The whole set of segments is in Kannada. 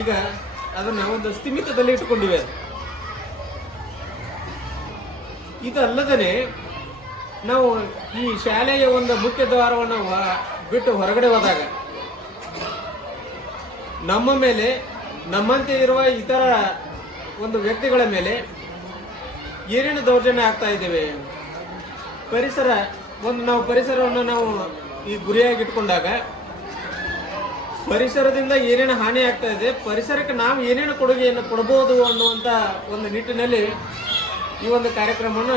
ಈಗ ಅದನ್ನ ಒಂದು ಸ್ಥಿಮಿತದಲ್ಲಿ ಇಟ್ಟುಕೊಂಡಿವೆ. ಇದಲ್ಲದೇ ನಾವು ಈ ಶಾಲೆಯ ಒಂದು ಮುಖ್ಯ ದ್ವಾರವನ್ನು ಬಿಟ್ಟು ಹೊರಗಡೆ ಹೋದಾಗ ನಮ್ಮ ಮೇಲೆ, ನಮ್ಮಂತೆ ಇರುವ ಇತರ ಒಂದು ವ್ಯಕ್ತಿಗಳ ಮೇಲೆ ಏನೇನು ದೌರ್ಜನ್ಯ ಆಗ್ತಾ ಇದ್ದೇವೆ. ನಾವು ಪರಿಸರವನ್ನು ನಾವು ಈ ಗುರಿಯಾಗಿ ಇಟ್ಕೊಂಡಾಗ ಪರಿಸರದಿಂದ ಏನೇನು ಹಾನಿ ಆಗ್ತಾ ಇದೆ, ಪರಿಸರಕ್ಕೆ ನಾವು ಏನೇನು ಕೊಡುಗೆಯನ್ನು ಕೊಡಬಹುದು ಅನ್ನುವಂಥ ಒಂದು ನಿಟ್ಟಿನಲ್ಲಿ ಈ ಒಂದು ಕಾರ್ಯಕ್ರಮವನ್ನು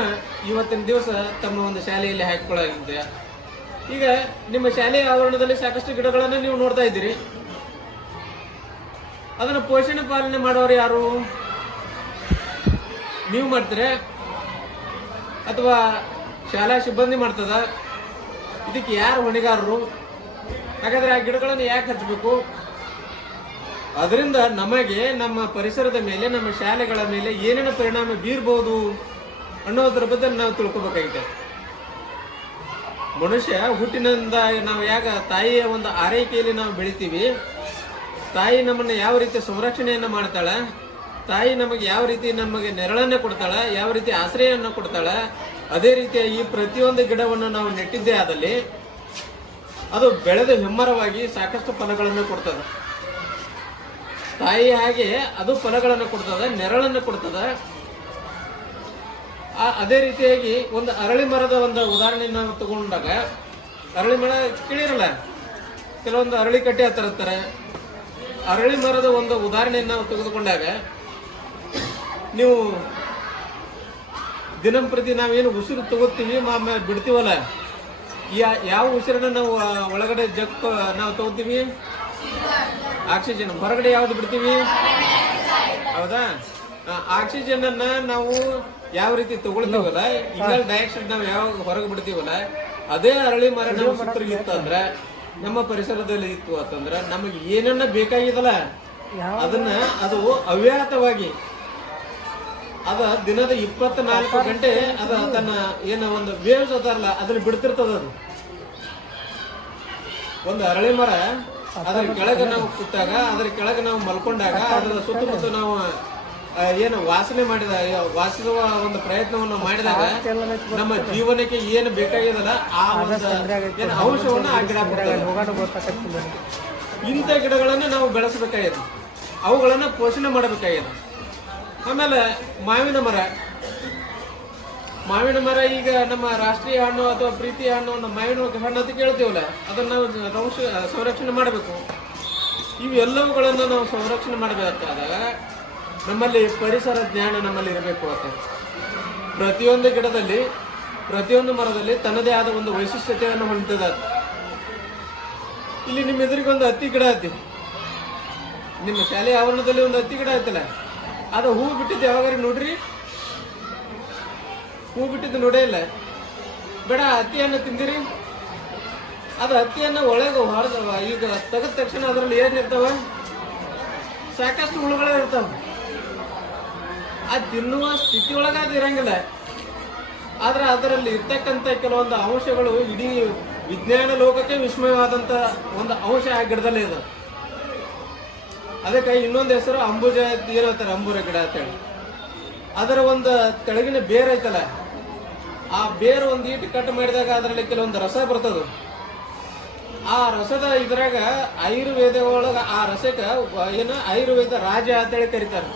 ಇವತ್ತಿನ ದಿವಸ ತಮ್ಮ ಒಂದು ಶಾಲೆಯಲ್ಲಿ ಹಾಕಿಕೊಳ್ಳಲಾಗಿದೆ. ಈಗ ನಿಮ್ಮ ಶಾಲೆಯ ಆವರಣದಲ್ಲಿ ಸಾಕಷ್ಟು ಗಿಡಗಳನ್ನು ನೀವು ನೋಡ್ತಾ ಇದ್ದೀರಿ. ಅದನ್ನು ಪೋಷಣೆ ಪಾಲನೆ ಮಾಡೋರು ಯಾರು? ನೀವು ಮಾಡ್ತೀರಾ ಅಥವಾ ಶಾಲಾ ಸಿಬ್ಬಂದಿ ಮಾಡ್ತದ? ಇದಕ್ಕೆ ಯಾರು ಹೊಣೆಗಾರರು? ಹಾಗಾದ್ರೆ ಆ ಗಿಡಗಳನ್ನು ಯಾಕೆ ಹಚ್ಚಬೇಕು? ಅದರಿಂದ ನಮಗೆ ನಮ್ಮ ಪರಿಸರದ ಮೇಲೆ, ನಮ್ಮ ಶಾಲೆಗಳ ಮೇಲೆ ಏನೇನು ಪರಿಣಾಮ ಬೀರ್ಬೋದು ಅನ್ನೋದ್ರ ಬಗ್ಗೆ ನಾವು ತಿಳ್ಕೊಬೇಕಾಗಿದೆ. ಮನುಷ್ಯ ಹುಟ್ಟಿನಿಂದ ನಾವು ಯಾಕ ತಾಯಿಯ ಒಂದು ಆರೈಕೆಯಲ್ಲಿ ನಾವು ಬೆಳಿತೀವಿ, ತಾಯಿ ನಮ್ಮನ್ನು ಯಾವ ರೀತಿ ಸಂರಕ್ಷಣೆಯನ್ನು ಮಾಡ್ತಾಳೆ, ತಾಯಿ ನಮಗೆ ಯಾವ ರೀತಿ ನಮಗೆ ನೆರಳನ್ನು ಕೊಡ್ತಾಳೆ, ಯಾವ ರೀತಿ ಆಶ್ರಯವನ್ನು ಕೊಡ್ತಾಳೆ, ಅದೇ ರೀತಿಯ ಈ ಪ್ರತಿಯೊಂದು ಗಿಡವನ್ನು ನಾವು ನೆಟ್ಟಿದ್ದೇ ಆದಲ್ಲಿ ಅದು ಬೆಳೆದು ಹೆಮ್ಮರವಾಗಿ ಸಾಕಷ್ಟು ಫಲಗಳನ್ನು ಕೊಡ್ತದೆ. ತಾಯಿ ಹಾಗೆ ಅದು ಫಲಗಳನ್ನು ಕೊಡ್ತದೆ, ನೆರಳನ್ನು ಕೊಡ್ತದೆ. ಅದೇ ರೀತಿಯಾಗಿ ಒಂದು ಅರಳಿ ಮರದ ಒಂದು ಉದಾಹರಣೆಯನ್ನು ನಾವು ತಗೊಂಡಾಗ, ಅರಳಿ ಮರ ಕೇಳಿರಲ್ಲ, ಕೆಲವೊಂದು ಅರಳಿ ಕಟ್ಟೆ ತರುತ್ತಾರೆ. ಅರಳಿ ಮರದ ಒಂದು ಉದಾಹರಣೆಯನ್ನು ನಾವು ತೆಗೆದುಕೊಂಡಾಗ, ನೀವು ದಿನಂಪ್ರತಿ ನಾವೇನು ಉಸಿರು ತಗೋತೀವಿ ಬಿಡ್ತೀವಲ್ಲ, ಯಾವ ಉಸಿರನ್ನ ನಾವು ಒಳಗಡೆ ನಾವು ತಗೋತೀವಿ? ಆಕ್ಸಿಜನ್. ಹೊರಗಡೆ ಯಾವ್ದು ಬಿಡ್ತೀವಿ? ಹೌದಾ? ಆಕ್ಸಿಜನ್ ಅನ್ನ ನಾವು ಯಾವ ರೀತಿ ತಗೊಳ್ತೀವಲ್ಲ, ಇಂಗಾಲ ಡೈಆಕ್ಸೈಡ್ ನಾವು ಯಾವಾಗ ಹೊರಗೆ ಬಿಡ್ತೀವಲ್ಲ, ಅದೇ ಅರಳಿ ಮರ ನಮ್ಮ ಸುತ್ತಲಿತ್ತು ಅಂದ್ರೆ, ನಮ್ಮ ಪರಿಸರದಲ್ಲಿ ಇತ್ತು ಅಂತಂದ್ರೆ, ನಮಗೆ ಏನನ್ನ ಬೇಕಾಗಿದಲ್ಲ ಅದನ್ನ ಅದು ಅವ್ಯಾಹತವಾಗಿ ಅದ ದಿನದ 24 ಗಂಟೆ ಅದ ತನ್ನ ಏನೋ ಒಂದು ವೇವ್ಸ್ ಅದಾರಲ್ಲ ಅದನ್ನ ಬಿಡ್ತಿರ್ತದ. ಅದು ಒಂದು ಅರಳಿ ಮರ ಅದರ ಕೆಳಗೆ ನಾವು ಕೂತಾಗ, ಅದರ ಕೆಳಗೆ ನಾವು ಮಲ್ಕೊಂಡಾಗ, ಅದರ ಸುತ್ತಮುತ್ತ ನಾವು ಏನು ವಾಸಿಸುವ ಒಂದು ಪ್ರಯತ್ನವನ್ನು ಮಾಡಿದಾಗ ನಮ್ಮ ಜೀವನಕ್ಕೆ ಏನು ಬೇಕಾಗಿದಲ್ಲ ಆ ಒಂದು ಏನು ಅಂಶವನ್ನು ಆ ಗಿಡ ಕೊಡ್ತದೆ. ಇಂಥ ಗಿಡಗಳನ್ನು ನಾವು ಬೆಳೆಸಬೇಕಾಗಿದೆ, ಅವುಗಳನ್ನ ಪೋಷಣೆ ಮಾಡಬೇಕಾಗಿದೆ. ಆಮೇಲೆ ಮಾವಿನ ಮರ ಈಗ ನಮ್ಮ ರಾಷ್ಟ್ರೀಯ ಹಣ್ಣು ಅಥವಾ ಪ್ರೀತಿಯ ಹಣ್ಣು, ನಮ್ಮ ಮಾವಿನ ಹಣ್ಣು ಅಂತ ಕೇಳ್ತೀವಲ್ಲ, ಅದನ್ನ ನಾವು ಸಂರಕ್ಷಣೆ ಮಾಡಬೇಕು. ಇವೆಲ್ಲವುಗಳನ್ನು ನಾವು ಸಂರಕ್ಷಣೆ ಮಾಡಬೇಕಾದಾಗ ನಮ್ಮಲ್ಲಿ ಪರಿಸರ ಜ್ಞಾನ ನಮ್ಮಲ್ಲಿ ಇರಬೇಕು ಅಂತ. ಪ್ರತಿಯೊಂದು ಗಿಡದಲ್ಲಿ, ಪ್ರತಿಯೊಂದು ಮರದಲ್ಲಿ ತನ್ನದೇ ಆದ ಒಂದು ವೈಶಿಷ್ಟ್ಯತೆಯನ್ನು ಹೊಂದಿದ. ಇಲ್ಲಿ ನಿಮ್ಮ ಎದುರಿಗೆ ಒಂದು ಹತ್ತಿ ಗಿಡ ಐತಿ, ನಿಮ್ಮ ಶಾಲೆಯ ಆವರಣದಲ್ಲಿ ಒಂದು ಹತ್ತಿ ಗಿಡ ಐತಲ್ಲ, ಅದು ಹೂ ಬಿಟ್ಟಿದ್ದು ಯಾವಾಗಾರಿ ನೋಡ್ರಿ? ಹೂ ಬಿಟ್ಟಿದ್ದು ನೋಡೇ ಇಲ್ಲ. ಬೇಡ, ಹತ್ತಿಯನ್ನು ತಿಂದಿರಿ? ಅದು ಹತ್ತಿಯನ್ನು ಒಳಗೆ ಈಗ ತೆಗೆದ ತಕ್ಷಣ ಅದರಲ್ಲಿ ಏನಿರ್ತಾವ? ಸಾಕಷ್ಟು ಹುಳುಗಳೇ ಇರ್ತಾವ. ಅದು ತಿನ್ನುವ ಸ್ಥಿತಿಯೊಳಗೆ ಅದು ಇರಂಗಿಲ್ಲ. ಆದ್ರೆ ಅದರಲ್ಲಿ ಇರ್ತಕ್ಕಂಥ ಕೆಲವೊಂದು ಅಂಶಗಳು ಇಡೀ ವಿಜ್ಞಾನ ಲೋಕಕ್ಕೆ ವಿಸ್ಮಯವಾದಂತ ಒಂದು ಅಂಶ ಆ ಗಿಡದಲ್ಲೇ ಇದೆ. ಅದಕ್ಕೆ ಇನ್ನೊಂದು ಹೆಸರು ಅಂಬುಜ ಏನಂತಾರೆ, ಅಂಬೂರ ಗಿಡ ಅಂತೇಳಿ. ಅದರ ಒಂದು ತೆಳಗಿನ ಬೇರ್ ಐತಲ್ಲ, ಆ ಬೇರು ಒಂದು ಈಟು ಕಟ್ ಮಾಡಿದಾಗ ಅದರಲ್ಲಿ ಕೆಲವೊಂದು ರಸ ಬರ್ತದ. ಆ ರಸದ ಇದ್ರಾಗ ಆಯುರ್ವೇದ ಒಳಗ ಆ ರಸಕ್ಕೆ ಆಯುರ್ವೇದ ರಾಜ ಅಂತೇಳಿ ಕರೀತಾರೆ.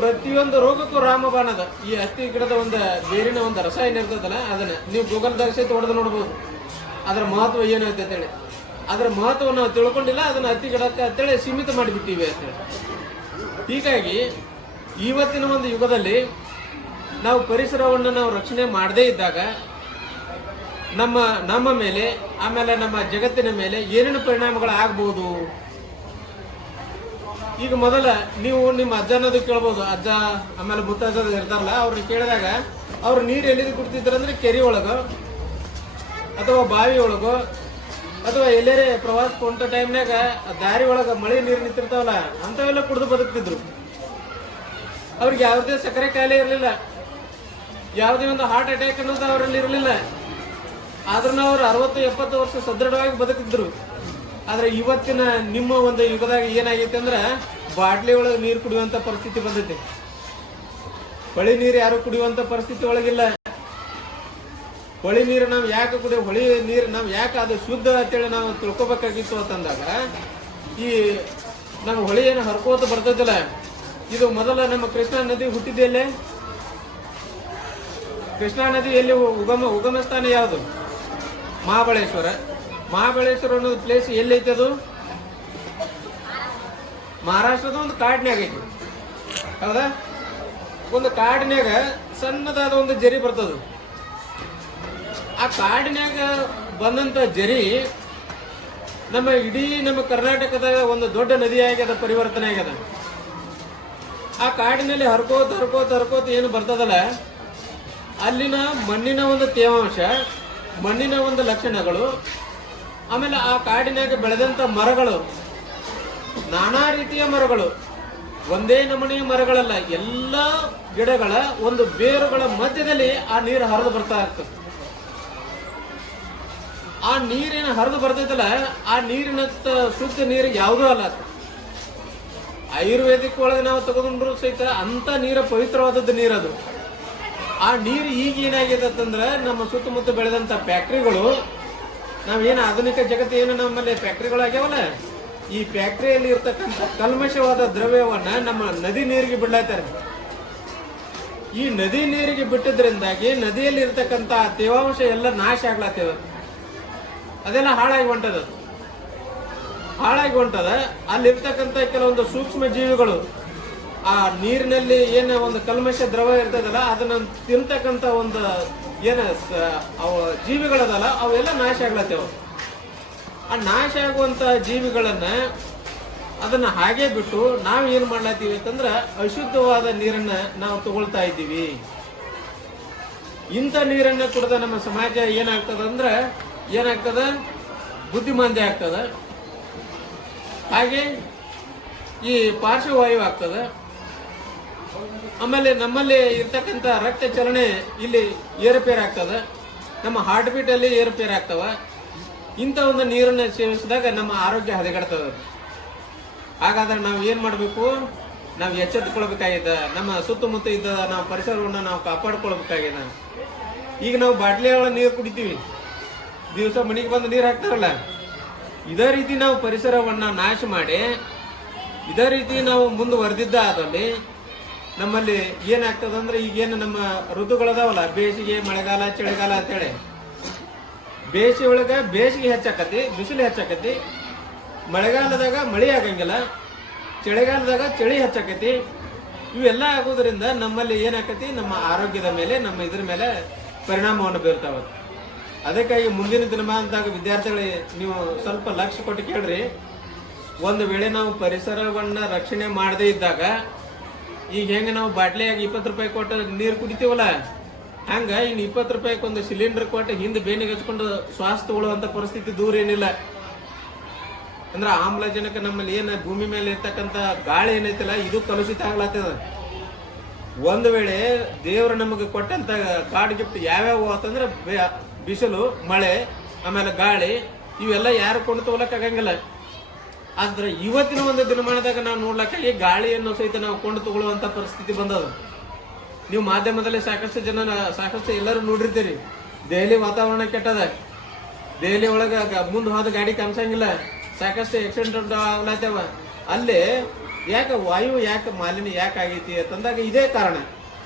ಪ್ರತಿಯೊಂದು ರೋಗಕ್ಕೂ ರಾಮಬಾಣದ ಈ ಹತ್ತಿ ಗಿಡದ ಒಂದು ಬೇರಿನ ಒಂದು ರಸ ಏನಿರ್ತದಲ್ಲ, ಅದನ್ನ ನೀವು ಗೂಗಲ್ದಾಗ ಸಹಿತ ಹೊಡೆದು ನೋಡ್ಬೋದು. ಅದರ ಮಹತ್ವ ಏನೈತೆ ಅಂತೇಳಿ. ಅದರ ಮಹತ್ವವನ್ನು ನಾವು ತಿಳ್ಕೊಂಡಿಲ್ಲ, ಅದನ್ನ ಹತ್ತಿ ಗಿಡಕ್ಕೆ ಅಂತೇಳಿ ಸೀಮಿತ ಮಾಡಿಬಿಟ್ಟಿವಿ ಅಂತೇಳಿ. ಹೀಗಾಗಿ ಇವತ್ತಿನ ಒಂದು ಯುಗದಲ್ಲಿ ನಾವು ಪರಿಸರವನ್ನು ನಾವು ರಕ್ಷಣೆ ಮಾಡದೇ ಇದ್ದಾಗ ನಮ್ಮ ಮೇಲೆ, ಆಮೇಲೆ ನಮ್ಮ ಜಗತ್ತಿನ ಮೇಲೆ ಏನೇನು ಪರಿಣಾಮಗಳು ಆಗ್ಬಹುದು. ಈಗ ಮೊದಲ ನೀವು ನಿಮ್ಮ ಅಜ್ಜನದು ಕೇಳ್ಬೋದು. ಅಜ್ಜ ಆಮೇಲೆ ಮುತ್ತಜ್ಜ ಇರ್ತಾರಲ್ಲ, ಅವ್ರನ್ನ ಕೇಳಿದಾಗ ಅವ್ರು ನೀರು ಎಲ್ಲಿದ್ದು ಕುಡ್ತಿದ್ರಂದ್ರೆ ಕೆರೆ ಒಳಗೋ ಅಥವಾ ಬಾವಿ ಒಳಗೋ ಅಥವಾ ಎಲ್ಲೇ ಪ್ರವಾಸ ಕೊಂಡ ಟೈಮ್ನಾಗ ದಾರಿ ಒಳಗ ಮಳೆ ನೀರು ನಿಂತಿರ್ತಾವಲ್ಲ, ಅಂತವೆಲ್ಲ ಕುಡಿದು ಬದುಕ್ತಿದ್ರು. ಅವ್ರಿಗೆ ಯಾವುದೇ ಸಕ್ಕರೆ ಕಾಯಿಲೆ ಇರಲಿಲ್ಲ, ಯಾವುದೇ ಒಂದು ಹಾರ್ಟ್ ಅಟ್ಯಾಕ್ ಅನ್ನೋದು ಅವರಲ್ಲಿ ಇರಲಿಲ್ಲ. ಆದ್ರೂ ಅವ್ರು 60-70 ವರ್ಷ ಸದೃಢವಾಗಿ ಬದುಕಿದ್ರು. ಆದ್ರೆ ಇವತ್ತಿನ ನಿಮ್ಮ ಒಂದು ಯುಗದಾಗ ಏನಾಗೈತೆ ಅಂದ್ರೆ ಬಾಟ್ಲಿ ಒಳಗೆ ನೀರು ಕುಡಿಯುವಂತ ಪರಿಸ್ಥಿತಿ ಬಂದೈತಿ. ಹೊಳಿ ನೀರು ಯಾರು ಕುಡಿಯುವಂತ ಪರಿಸ್ಥಿತಿ ಒಳಗಿಲ್ಲ. ಹೊಳಿ ನೀರು ನಾವು ಯಾಕೆ ಹೊಳಿ ನೀರು ನಾವು ಯಾಕೆ ಅದು ಶುದ್ಧ ಅಂತೇಳಿ ನಾವು ತಿಳ್ಕೊಬೇಕಾಗಿತ್ತು ಅಂತಂದಾಗ, ಈ ನಮ್ಮ ಹೊಳಿ ಏನು ಹರ್ಕೋತ ಬರ್ತೈತಲ್ಲ, ಇದು ಮೊದಲ ನಮ್ಮ ಕೃಷ್ಣಾ ನದಿ ಹುಟ್ಟಿದ್ದೆಲ್ಲೇ? ಕೃಷ್ಣಾ ನದಿ ಎಲ್ಲಿ ಉಗಮ ಸ್ಥಾನ ಯಾವುದು? ಮಹಾಬಳೇಶ್ವರ. ಮಹಾಬಳೇಶ್ವರ ಅನ್ನೋದು ಪ್ಲೇಸ್ ಎಲ್ಲೈತೆ? ಅದು ಮಹಾರಾಷ್ಟ್ರದ ಒಂದು ಕಾಡಿನ್ಯಾಗ ಐತಿ, ಹೌದಾ? ಒಂದು ಕಾಡಿನ್ಯಾಗ ಸಣ್ಣದಾದ ಒಂದು ಜರಿ ಬರ್ತದ. ಆ ಕಾಡಿನ್ಯಾಗ ಬಂದಂತ ಜರಿ ನಮ್ಮ ಇಡೀ ನಮ್ಮ ಕರ್ನಾಟಕದ ಒಂದು ದೊಡ್ಡ ನದಿ ಆಗ್ಯದ, ಪರಿವರ್ತನೆ ಆಗ್ಯದ. ಆ ಕಾಡಿನಲ್ಲಿ ಹರ್ಕೋತ ಏನು ಬರ್ತದಲ್ಲ, ಅಲ್ಲಿನ ಮಣ್ಣಿನ ಒಂದು ತೇವಾಂಶ, ಮಣ್ಣಿನ ಒಂದು ಲಕ್ಷಣಗಳು, ಆಮೇಲೆ ಆ ಕಾಡಿನಾಗ ಬೆಳೆದಂತ ಮರಗಳು, ನಾನಾ ರೀತಿಯ ಮರಗಳು, ಒಂದೇ ನಮೂನೆಯ ಮರಗಳಲ್ಲ, ಎಲ್ಲ ಗಿಡಗಳ ಒಂದು ಬೇರುಗಳ ಮಧ್ಯದಲ್ಲಿ ಆ ನೀರು ಹರಿದು ಬರ್ತಾ ಇರ್ತದೆ. ಆ ನೀರೇನು ಹರಿದು ಬರ್ತೈತಲ್ಲ, ಆ ನೀರಿನ ಶುದ್ಧ ನೀರು ಯಾವುದೂ ಅಲ್ಲ. ಆಯುರ್ವೇದಿಕ್ ಒಳಗೆ ನಾವು ತಗೊಂಡ್ರು ಸಹಿತ ಅಂತ ನೀರ ಪವಿತ್ರವಾದದ್ದು ನೀರದು. ಆ ನೀರು ಈಗ ಏನಾಗಿದೆ ಅಂತಂದ್ರೆ, ನಮ್ಮ ಸುತ್ತಮುತ್ತ ಬೆಳೆದಂತ ಫ್ಯಾಕ್ಟ್ರಿಗಳು, ನಾವೇನು ಆಧುನಿಕ ಜಗತ್ತು ಏನು ನಮ್ಮಲ್ಲಿ ಫ್ಯಾಕ್ಟ್ರಿಗಳು ಆಗ್ಯಾವಲ್ಲ, ಈ ಫ್ಯಾಕ್ಟ್ರಿಯಲ್ಲಿ ಇರ್ತಕ್ಕಂಥ ಕಲ್ಮಶವಾದ ದ್ರವ್ಯವನ್ನ ನಮ್ಮ ನದಿ ನೀರಿಗೆ ಬಿಡ್ಲಾತಾರೆ. ಈ ನದಿ ನೀರಿಗೆ ಬಿಟ್ಟಿದ್ರಿಂದಾಗಿ ನದಿಯಲ್ಲಿ ಇರ್ತಕ್ಕಂಥ ತೇವಾಂಶ ಎಲ್ಲ ನಾಶ ಆಗ್ಲಾತೇವ. ಅದೆಲ್ಲ ಹಾಳಾಗಿ ಹೊಂಟದ. ಅಲ್ಲಿರ್ತಕ್ಕಂಥ ಕೆಲವೊಂದು ಸೂಕ್ಷ್ಮ ಜೀವಿಗಳು, ಆ ನೀರಿನಲ್ಲಿ ಏನ ಒಂದು ಕಲ್ಮಶ ದ್ರವ ಇರ್ತದಲ್ಲ, ಅದನ್ನ ತಿಂತಕ್ಕಂಥ ಒಂದು ಏನ ಅವ ಜೀವಿಗಳದಲ್ಲ, ಅವೆಲ್ಲ ನಾಶ ಆಗ್ಲತ್ತೇವ. ಆ ನಾಶ ಆಗುವಂತ ಜೀವಿಗಳನ್ನ ಅದನ್ನ ಹಾಗೆ ಬಿಟ್ಟು ನಾವ್ ಏನ್ ಮಾಡ್ಲತ್ತೀವಿ ಅಂತಂದ್ರ ಅಶುದ್ಧವಾದ ನೀರನ್ನ ನಾವು ತಗೊಳ್ತಾ ಇದ್ದೀವಿ. ಇಂಥ ನೀರನ್ನ ಕುಡಿದ ನಮ್ಮ ಸಮಾಜ ಏನಾಗ್ತದ ಬುದ್ಧಿಮಾಂದ್ಯ ಆಗ್ತದ. ಹಾಗೆ ಈ ಪಾರ್ಶ್ವವಾಯು ಆಗ್ತದ. ಆಮೇಲೆ ನಮ್ಮಲ್ಲಿ ಇರ್ತಕ್ಕಂಥ ರಕ್ತ ಚಲನೆ ಇಲ್ಲಿ ಏರುಪೇರು ಆಗ್ತದ, ನಮ್ಮ ಹಾರ್ಟ್ ಬೀಟ್ ಅಲ್ಲಿ ಏರುಪೇರು ಆಗ್ತವ. ಇಂಥ ಒಂದು ನೀರನ್ನು ಸೇವಿಸಿದಾಗ ನಮ್ಮ ಆರೋಗ್ಯ ಹದಗೆಡ್ತದ. ಹಾಗಾದ್ರೆ ನಾವು ಏನ್ ಮಾಡ್ಬೇಕು? ನಾವು ಎಚ್ಚೆತ್ತುಕೊಳ್ಬೇಕಾಗಿದೆ. ನಮ್ಮ ಸುತ್ತಮುತ್ತ ಇದ್ದ ನಾವು ಪರಿಸರವನ್ನು ನಾವು ಕಾಪಾಡ್ಕೊಳ್ಬೇಕಾಗಿದೆ. ಈಗ ನಾವು ಬಾಟ್ಲಿ ಒಳಗೆ ನೀರು ಕುಡಿತೀವಿ, ದಿವಸ ಮನೆಗೆ ಬಂದು ನೀರು ಹಾಕ್ತಾರಲ್ಲ, ಇದೇ ರೀತಿ ನಾವು ಪರಿಸರವನ್ನ ನಾಶ ಮಾಡಿ ಇದೇ ರೀತಿ ನಾವು ಮುಂದುವರೆದಿದ್ದ ಆದಲ್ಲಿ ನಮ್ಮಲ್ಲಿ ಏನಾಗ್ತದಂದ್ರೆ, ಈಗೇನು ನಮ್ಮ ಋತುಗಳದಾವಲ್ಲ, ಬೇಸಿಗೆ, ಮಳೆಗಾಲ, ಚಳಿಗಾಲ ಅಂತೇಳಿ, ಬೇಸಿಗೆ ಒಳಗ ಬೇಸಿಗೆ ಹೆಚ್ಚಾಕತಿ, ಬಿಸಿಲು ಹೆಚ್ಚಾಕತಿ, ಮಳೆಗಾಲದಾಗ ಮಳೆ ಆಗಂಗಿಲ್ಲ, ಚಳಿಗಾಲದಾಗ ಚಳಿ ಹೆಚ್ಚಾಕತಿ. ಇವೆಲ್ಲ ಆಗೋದ್ರಿಂದ ನಮ್ಮಲ್ಲಿ ಏನಾಕತಿ, ನಮ್ಮ ಆರೋಗ್ಯದ ಮೇಲೆ, ನಮ್ಮ ಇದ್ರ ಮೇಲೆ ಪರಿಣಾಮವನ್ನು ಬೀರ್ತಾವ. ಅದಕ್ಕಾಗಿ ಮುಂದಿನ ದಿನಮಾನದಾಗ ವಿದ್ಯಾರ್ಥಿಗಳಿಗೆ ನೀವು ಸ್ವಲ್ಪ ಲಕ್ಷ್ಯ ಕೊಟ್ಟು ಕೇಳ್ರಿ. ಒಂದು ವೇಳೆ ನಾವು ಪರಿಸರವನ್ನ ರಕ್ಷಣೆ ಮಾಡದೇ ಇದ್ದಾಗ, ಈಗ ಹೆಂಗೆ ನಾವು ಬಾಟ್ಲಿಯಾಗಿ 20 ರೂಪಾಯಿ ಕೊಟ್ಟು ನೀರು ಕುಡಿತೀವಲ್ಲ, ಹಂಗ ಇನ್ನು 20 ರೂಪಾಯಿಗೆ ಒಂದು ಸಿಲಿಂಡರ್ ಕೊಟ್ಟು ಹಿಂದೆ ಬೇನಿಗೆ ಹಚ್ಕೊಂಡು ಶ್ವಾಸ ತಗೊಳ್ಳುವಂತ ಪರಿಸ್ಥಿತಿ ದೂರ ಏನಿಲ್ಲ. ಅಂದ್ರೆ ಆಮ್ಲಜನಕ ನಮ್ಮಲ್ಲಿ ಏನ ಭೂಮಿ ಮೇಲೆ ಇರ್ತಕ್ಕಂಥ ಗಾಳಿ ಏನೈತಿಲ್ಲ, ಇದು ಕಲುಷಿತ ಆಗ್ಲತ್ತದ. ಒಂದು ವೇಳೆ ದೇವರು ನಮಗೆ ಕೊಟ್ಟಂತ ಗಾಡ್ ಗಿಫ್ಟ್ ಯಾವ್ಯಾವ ಅಂತಂದ್ರೆ ಬಿಸಿಲು, ಮಳೆ, ಆಮೇಲೆ ಗಾಳಿ, ಇವೆಲ್ಲ ಯಾರು ಕೊಂಡು ತಗೊಳಕ್ ಆಗಂಗಿಲ್ಲ. ಆದ್ರೆ ಇವತ್ತಿನ ಒಂದು ದಿನಮಾನದಾಗ ನಾವು ನೋಡ್ಲಕ್ಕಾಗಿ ಗಾಳಿಯನ್ನು ಸಹಿತ ನಾವು ಕೊಂಡು ತಗೊಳ್ಳುವಂತ ಪರಿಸ್ಥಿತಿ ಬಂದದ. ನೀವು ಮಾಧ್ಯಮದಲ್ಲಿ ಸಾಕಷ್ಟು ಎಲ್ಲರೂ ನೋಡಿರ್ತೀರಿ. ದೆಹಲಿ ವಾತಾವರಣ ಕೆಟ್ಟದ, ದೆಹಲಿ ಒಳಗ ಮುಂದೆ ಹೋದ ಗಾಡಿ ಕಾಣಿಸಂಗಿಲ್ಲ, ಸಾಕಷ್ಟು ಆಕ್ಸಿಡೆಂಟ್ ಆಗ್ಲಾತೇವ. ಅಲ್ಲಿ ಯಾಕೆ ವಾಯು ಮಾಲಿನ್ಯ ಆಗೈತಿ ಅಂತಂದಾಗ ಇದೇ ಕಾರಣ.